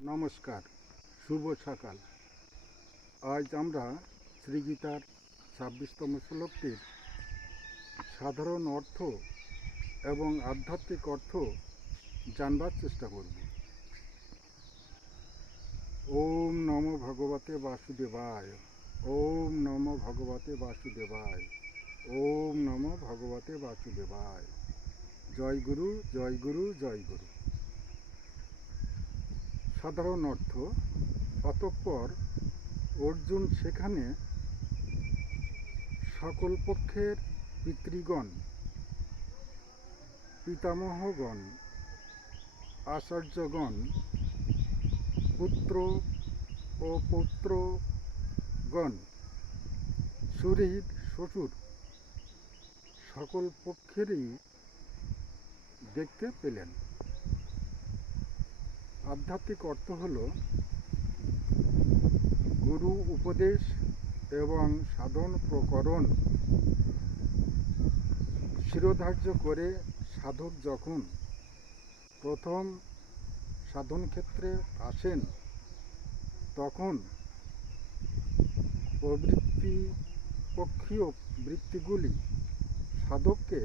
নমস্কার, শুভ সকাল। আজ আমরা শ্রীগীতার ২৬তম শ্লোকটির সাধারণ অর্থ এবং আধ্যাত্মিক অর্থ জানবার চেষ্টা করব। ওম নমো ভগবতে বাসুদেবায়। ওম নমো ভগবতে বাসুদেবায়। ওম নমো ভগবতে বাসুদেবায়। জয় গুরু, জয় গুরু, জয় গুরু। সাধারণ অর্থ: অতঃপর অর্জুন সেখানে সকল পক্ষের পিতৃগণ, পিতামহগণ, আচার্যগণ, পুত্র ও পৌত্রগণ, সুহৃদ, শ্বশুর সকল পক্ষেরই দেখতে পেলেন। আধ্যাত্মিক অর্থ হল গুরু উপদেশ এবং সাধন প্রকরণ শিরোধার্য করে সাধক যখন প্রথম সাধন ক্ষেত্রে আসেন, তখন প্রবৃত্তিপক্ষীয় বৃত্তিগুলি সাধককে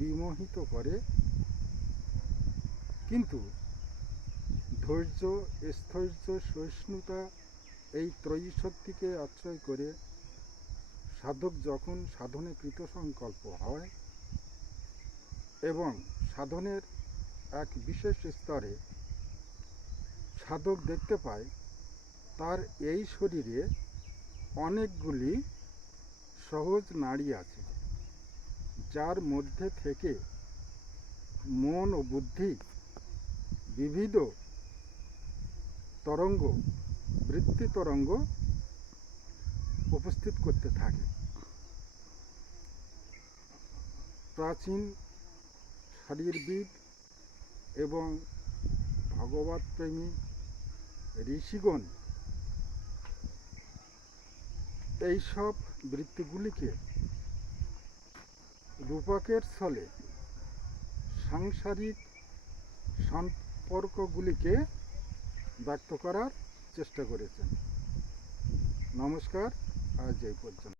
বিমোহিত করে, কিন্তু ধৈর্য, স্থৈর্য, সহিষ্ণুতা এই ত্রয়ী শক্তিকে আশ্রয় করে সাধক যখন সাধনে কৃতসংকল্প হয় এবং সাধনের এক বিশেষ স্তরে সাধক দেখতে পায় তার এই শরীরে অনেকগুলি সহজ নাড়ি আছে, যার মধ্যে থেকে মন ও বুদ্ধি বিবিধ তরঙ্গ, বৃত্তি তরঙ্গ উপস্থিত করতে থাকে। প্রাচীন শারীরবিদ এবং ভগবৎপ্রেমী ঋষিগণ এইসব বৃত্তিগুলিকে রূপকের ছলে সাংসারিক সম্পর্কগুলিকে ব্যক্ত করার চেষ্টা করেছেন। নমস্কার, আজ এই পর্যন্ত।